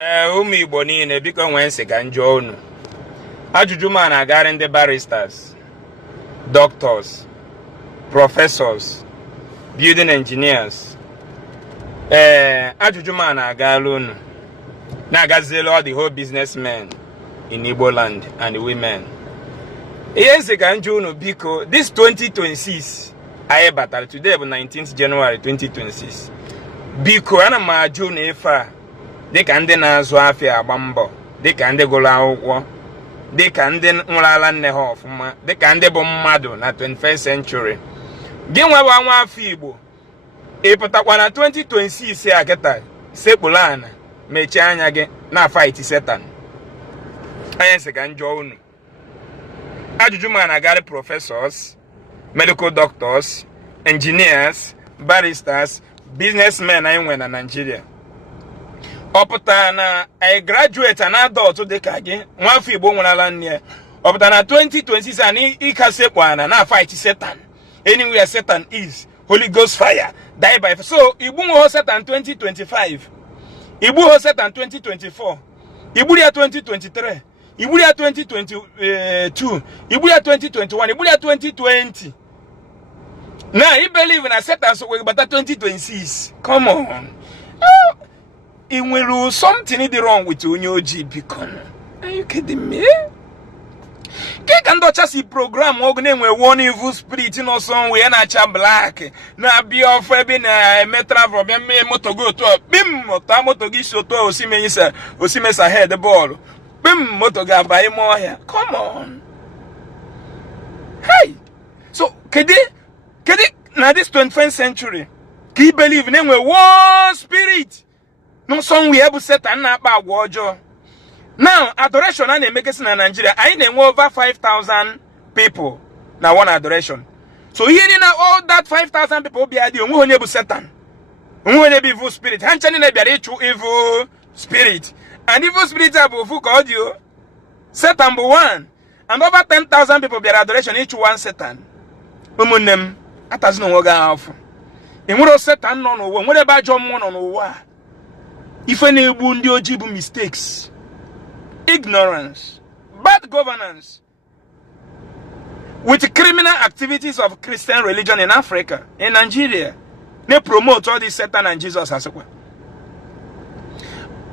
Ụmụ Igbo niile biko nwee nsị ka njụọ unu ajụjụ m na-agara ndị baristas, doctors, professors, building engineers. Ajụjụ m na-agara unu na-agazielu all the whole businessmen in Igbo land and women. Ihe nsị ka njụọ unu biko, this 2026 anyị batara, today bụ 19th January 2026. Biko ana m ajụ unu ife a dịka ndị na-azụ afịa agba mbọ, dịka ndị gụrụ akwụkwọ, dịka ndị nwụrụ ala nne ha ọfụma, dịka ndị bụ mmadụ na 21st century. Gị nwewa nwa afọ Igbo ịpụtakwa na 2026 a kịta sekpuru ana mechie anya gị na fight Satan. Anya nsị ka njọ unu ajụjụ m na-agara professors, medical doctors, engineers, baristas, businessmen anyị nwe na Nigeria. Ọ pụtara na I graduate an adult dịka gị nwafọ Igbo nwere ala nne. Ọ pụtara na 2026 anyị ịkasekpu ana na fight Satan. Anywhere Satan is, Holy Ghost fire, die by fire. So Igbo nwe Satan 2025, Igbo ho Satan 2024, Igbo ya 2023, Igbo ya 2022, Igbo ya 2021, Igbo ya 2020. Now you believe in Satan so we but 2026. Come on. It will something wrong with Onyoji because are you kidding me? Can do just program organ with one evil spirit in or somewhere na cha black na be of na metra from me moto go to bim moto gi shoto osimesa head the ball bim moto ga buy more here. Come on. Hey, so kede na this 21st century can you believe in one spirit no somewhere able Satan na akpa agwa ọjọọ. Now adoration na na-emeke si na Nigeria anyị na-enwe over 5,000 people na one adoration. So here na all that 5,000 people bịa dị onwe onye bụ Satan, onwe onye bụ evil spirit. Ha nchani na bịara ịchụ evil spirit, and evil spirit bụ ofu ka ọ dị o. Satan bụ one, and over 10,000 people bịara adoration ịchụ one Satan. Ụmụnne m atazina onwe gị afọ. Enwere Satan nọ n'ụwa, nwere ebe ajọ mmụọ nọ n'ụwa. Ife na-egbu ndị ojii bụ mistakes, ignorance, bad governance, with criminal activities of Christian religion in Africa, in Nigeria. They promote all this Satan and Jesus as well.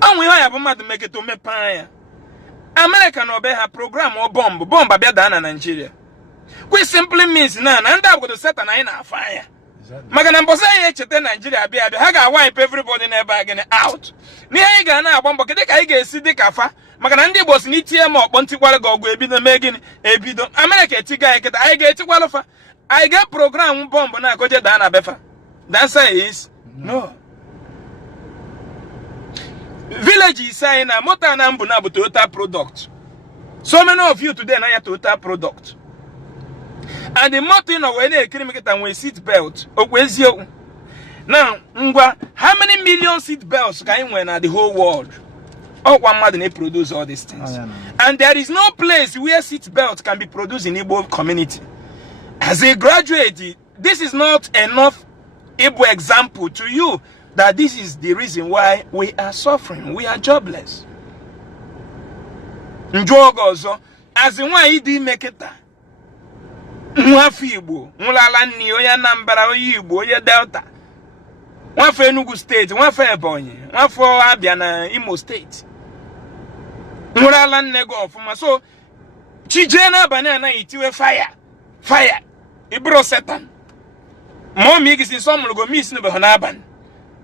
And we have to make it to me paya. America no be her program or bomb be done in Nigeria. Which simply means na and that go to Satan in a fire. Magana mbosa chete Nigeria bia ha ga wipe everybody never again out. Ni anyị ga na agbambo kede ka anyị ga-esi dị kafa magana ndị Igbo si ni tie ma okpo ntikwara ga ogwu ebido megin ebido America etiga anyị kede anyị ga-etikwala fa anyị ga program bomb na koje da na befa. The answer is no. Village is saying na motor na mbu na bụ total product. So many of you today na ya total product. And the motto in a way they can make it and seat belt. Now, how many million seat belts can you win at the whole world? Oh, one man they produce all these things. Oh, yeah, no. And there is no place where seat belts can be produced in Igbo community. As a graduate, this is not enough Igbo example to you that this is the reason why we are suffering. We are jobless. As in why he didn't make it. Nwafọ Igbo nwụlala nni onye Anambra, onye Igbo, onye Delta, nwafọ Enugu steeti, nwafọ Ebonyi, nwafọ Abia na Imo steeti nwụlala nne go ọfụma. So chije na abanye anaghị itiwe fire ibro Satan. Mọmi gị si nsọ mụrụ go miss n'ebe n'abalị,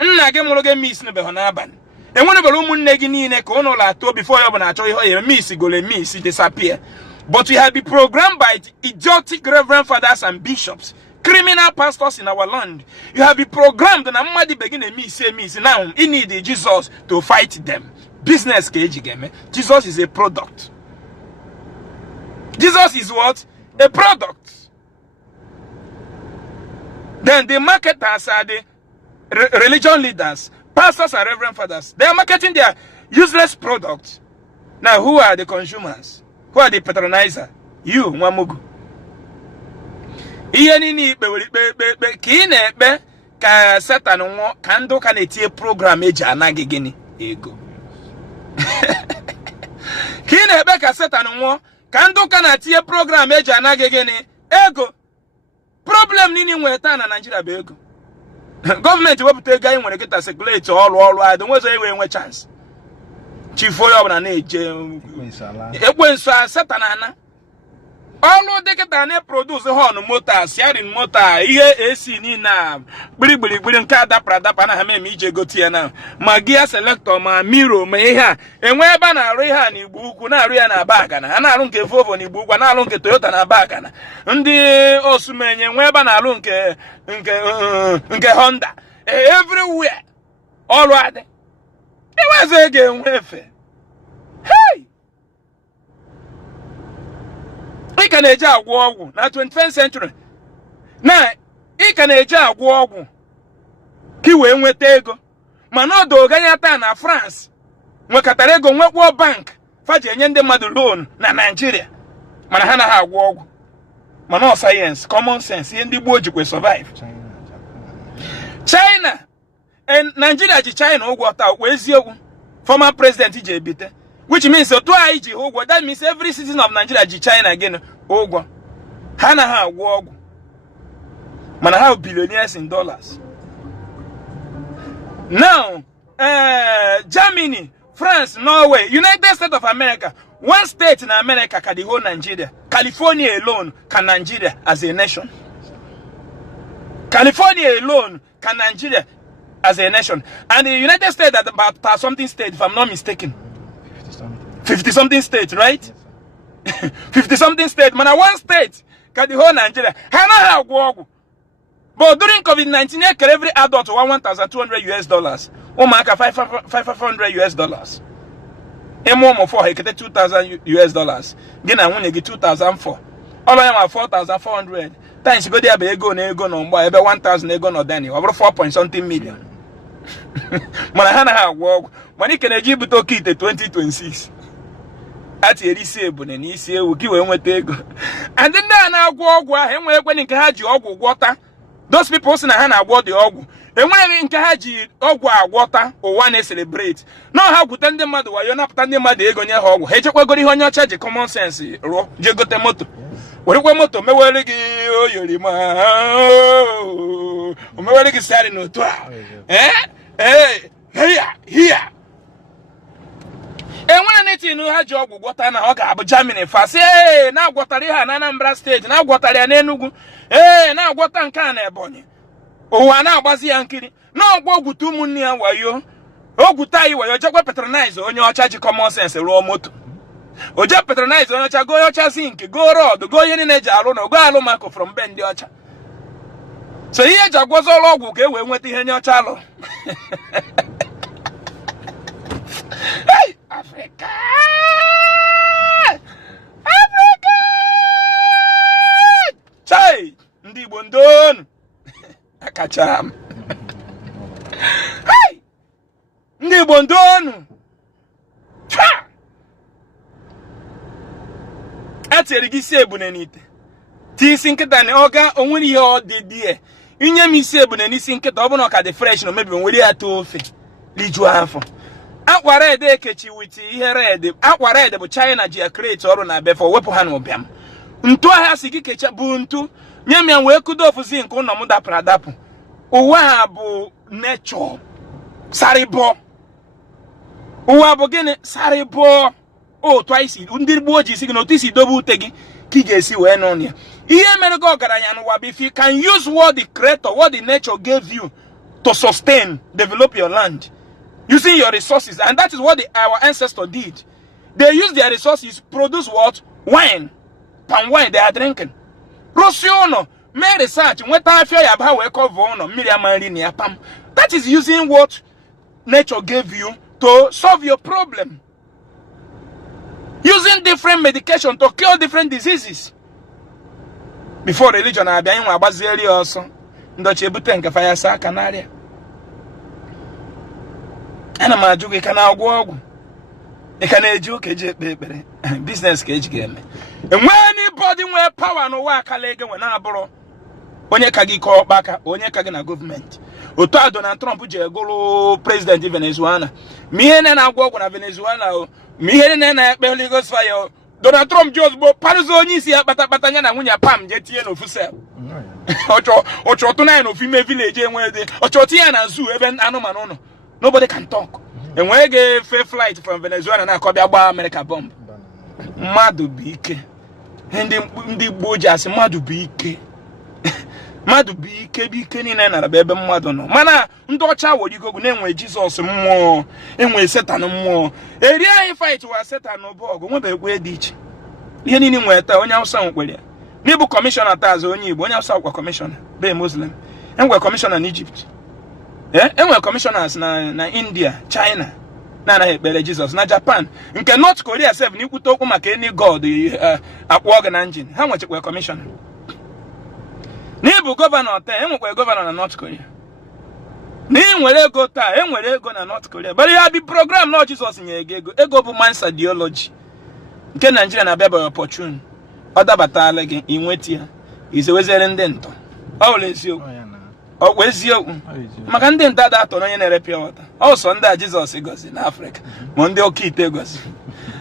nna gị mụrụ gị miss n'ebe n'abalị. Enwere bere ụmụnne gị niile ka ụnụ la-atọ before ya bụ na achọ ihe miss gole miss disappear. But we have been programmed by idiotic reverend fathers and bishops, criminal pastors in our land. You have been programmed and I'm begin a miss now. You need Jesus to fight them. Business game. Jesus is a product. Jesus is what? A product. Then the marketers are the religion leaders, pastors and reverend fathers. They are marketing their useless products. Now who are the consumers? Who are the patronizer? You, Nwamugu. Iye nini ka Satan nwo ka ndo ka na-etie program eji anagị gịnị ego. ka ị na-ekpe ka Satan nwụọ ka ndị ụka na-atinye program eji anaghị gịnị ego. Problem niile nwere taa na Nigeria bụ ego. Gọọmenti wepụta ego anyị nwere kịta sekuleti ọrụ adị nwezo enwe chance. Chief onye ọbụla na-eje ekwensu Satan ana ọnụ dịkịta na-eproduce họn moto siarin moto ihe AC niile a gbirigbirigbiri nke adapụ na ha eme ije gote ya na ma gia selector ma miro ma ihe a enwe ebe a na-arụ ihe a n'Igbo Ukwu na-arụ ya na Abagana, ha na-arụ nke Volvo n'Igbo Ukwu, na-arụ nke Toyota na Abagana, ndị Osumenye enwe ebe a na-arụ nke Honda everywhere ọrụ adị iwezo ego enwe efe. Ị ka na-eje agwọ ọgwụ na 21st century na ị ka na-eje agwọ ọgwụ ka ị wee nweta ego, mana ọ doo ganya taa na France nwekọtara ego nwekwa bank faji enye ndị mmadụ loan na Nigeria, mana ha naghị agwọ ọgwụ, mana ọ sayensị common sense ihe ndị gboo jikwe survive. China Nigeria ji China ụgwọ taa okwu eziokwu former president ji ebite, which means otu anyị ji ụgwọ, that means every citizen of Nigeria ji China gịnị ụgwọ. Ha na ha agwọ ọgwụ mana ha billionaires in dollars. Now Germany, France, Norway, United States of America, one state in America can the whole Nigeria. California alone can Nigeria as a nation. California alone can Nigeria as a nation. And the United States at about something state, if I'm not mistaken. 50-something state, right? 50-something state. Man, one state can the whole Nigeria. But during COVID-19, every adult $1,200 Omaka $500. Emo for $2,000. Gina when you get 2004. All of them 4,400. Times you go there, be go no more. Ebe 1,000 ego no Danny. Over 4.something million. Manahana ha work. Money can achieve to kit 2026. At a receive and easy will give away ego. And then now go and when in Kahaji Ogu water. Those people in a hand award the Ogu. And when in Kahaji Ogwa water or one celebrate. No how good tell them mother, you're not standing mother ego near Hogu. Hey, you go on your charge common sense. Jagote moto. What moto me weligi yorima. Me weligi sari no twa. Here. And when it in her job, what an hoga, but Germany fast. Now what are they na Anambra State? Now what are they Nenugu? Now what an can ebony? Oh, now Bazi Ankiri. No, go to Munia, why you? Oh, good tie, where you just patronize on your charge common sense, a raw moto. Or just patronize on your go your chasink, go road, go in a jar, no go alomako from Ben Diocha. So here Jack was all okay when went in your chalo. Hey, Africa! Africa! Chai! Ndi bundon! Akacham! Hey! Ndi bundon! Cha! Ati erigisi ebunenite. Ti sinketani oga onwuni yo de die. Inye mi se ebunenisi sinketa obono ka de fresh no maybe onwere ato ofe. Liju afọ. Akwa red ekechi with ihe red. Akwa red bụ China ji create ọrụ na before wepụ ha n'ụbịam. Ntu ahịa si gị kecha bụ ntu. Nye m ya wee kudo ofuzi nke ụnọ m dapụrụ adapụ. Ụwa ha bụ nature. Saribo. Ụwa bụ gịnị? Saribo. O twice. Ndị gboo ji isi gị na otu isi dobe ute gị ka ị ga-esi wee nọ ya. Ihe mere gị ọgaranya n'ụwa bụ if you can use what the creator, what the nature gave you to sustain, develop your land. Using your resources, and that is what our ancestors did. They used their resources, produce what? Wine. Palm wine they are drinking. Rosiono, may research, that is using what nature gave you to solve your problem. Using different medication to cure different diseases. Before religion, I be also. Fire sa canaria. And I'm a joke, I can walk. I can a joke, business cage game. And when anybody wear power no work a leg when I borrow, when you can call back, when you can government. otu a Donald Trump ji egolu president Venezuela ma ihe na-agwọ ọgwụ na Venezuela o ma ihe na-ekpe Holy Ghost fire o Donald Trump ji ozugbo parụzi onye isi ya kpata ya na nwunye Pam je tinye n'ofu sel ọchọtụ na ya n'ofu ime village enwede ọchọtụ ya na zoo ebe anụmanụ nọ nobody can talk enweghị ga-efe flight from Venezuela na-akọbịa gbaa America bomb mmadụ bụ ike ndị gboo ji asị mmadụ bụ ike mmadụ bụ ike niile nara ebe mmadụ nọ mana ndị ọcha worigogo na-enwe Jizọs mmụọ enwe Setan mmụọ eri anyị fight wa Setan n'ọbọgụ nwebekwe dị iche ihe niile nwere taa onye Hausa nwekwere ya n'ịbụ kọmishọna taazụ onye Igbo onye Hausa kwa kọmishọna be Muslim enwe kọmishọna na Egypt enwe kọmishọnas na India China na-anaghị ekpere Jizọs na Japan nke North Korea sef na ikwute okwu maka any god akpụ ọgụ na njin ha nwechekwa kọmishọna n'ịbụ gọvanọ taa enwekwa gọvanọ na North Korea na enwere ego taa enwere ego na North Korea but ya bi program na Jizọs nyere gị ego bụ man's ideology nke Nigeria na-abịa by opportune ọ dabatala gị inweta ya isewezere ndị ntọ ọ wụrụ eziokwu ọ eziokwu maka ndị nta da atọ onye na-ere pure water ọsọ ndị a Jizọs gozi na Africa ma ndị oke ite gozi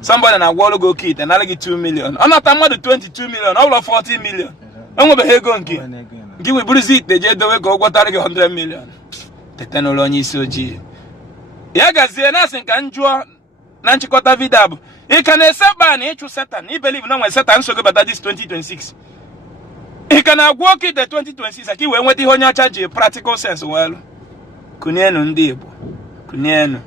somebody na-agwa ọrụ gị oke ite nara gị 2 million ọ nata mmadụ 22 million ọ bụrụ 40 million o nwebeghị ego nke gị weburuzi ite jee dowe ka ọ gwọtara gị 100 million tete n'ụlọ onye isi ojii ya gazie na-asị nka njụọ na nchịkọta vidio bụ ị ka na-eseba na ịchụ Setan ibelive na nwere Setan nsogbu bata this 2026 ị ka na-agwa oke ite 2026 ka ị wee nweta ihe onye ọcha ji practical sense welu kunienu ndị Igbo kunienu